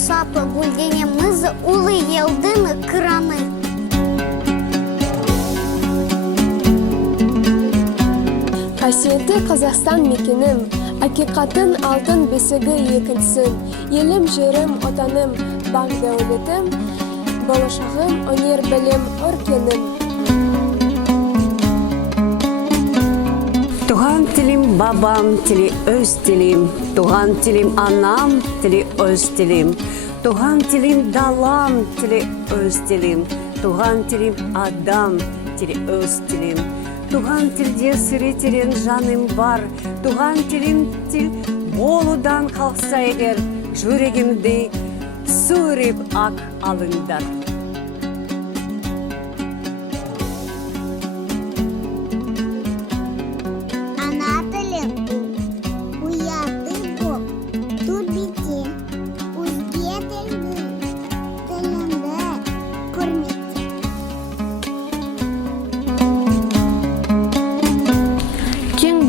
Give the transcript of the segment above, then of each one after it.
сапы бульдене мызы улы елдыны краны. Қасиетті Қазақстан мекенім, ақиқатын алтын бесігі екінсін. Елім, жерім, отаным, бақ дәулетім, болашағым, өнер білім, өркенім. Туған тілім бабам, тілі өз тілім. Туған тілім анам, тілі өз тілім. Туған тілім далам, тілі өз тілім. Туған тілім адам, тілі өз тілім. Туған тілде сірі терең жаным бар. Туған тілім тіл болудан қалса егер, жүрегімді сүріп ақ алыңдар.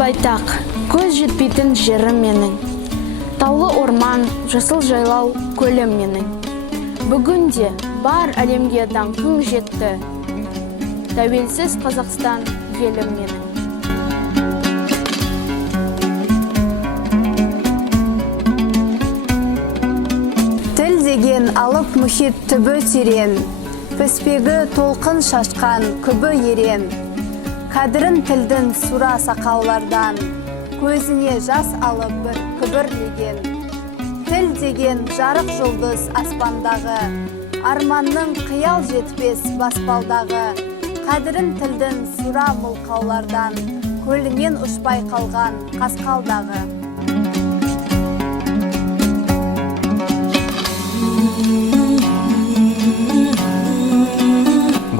Байтақ, көз жетпейтін жерім менің. Таулы орман, жасыл жайлау көлім менің. Бүгінде бар әлемге даңқың жетті. Тәуелсіз Қазақстан елім менің. Тіл деген алып мұхит түбі терең, піспегі толқын шашқан күбі ерен. Қадірін тілдің сұра сақаулардан, көзіне жас алып бір күбірлеген. Тіл деген жарық жұлдыз аспандағы, арманның қиял жетпес баспалдағы. Қадірін тілдің сұра мұлқаулардан, көлінен ұшпай қалған қасқалдағы.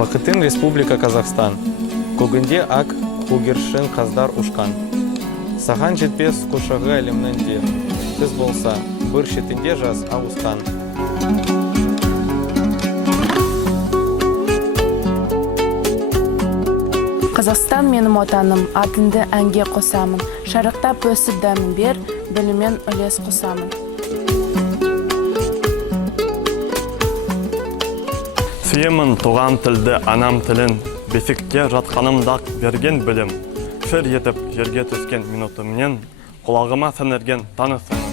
Бақытын Республика Казахстан. Көгінде ак көгершін қаздар ұшқан. Саған жетпес құшағы әлемнінде. Біз болса, бір шетінде жаз ауысқан. Қазақстан менің отаным, атынды әнге қосамын. Шарықтап өсіп дәмін бер, білімен үлес қосамын. Сүйемін туған тілді анам тілін, бесікте жатқанымдақ берген білім. Шыр етіп жерге түскен минутымнен, құлағыма сіңірген танысың.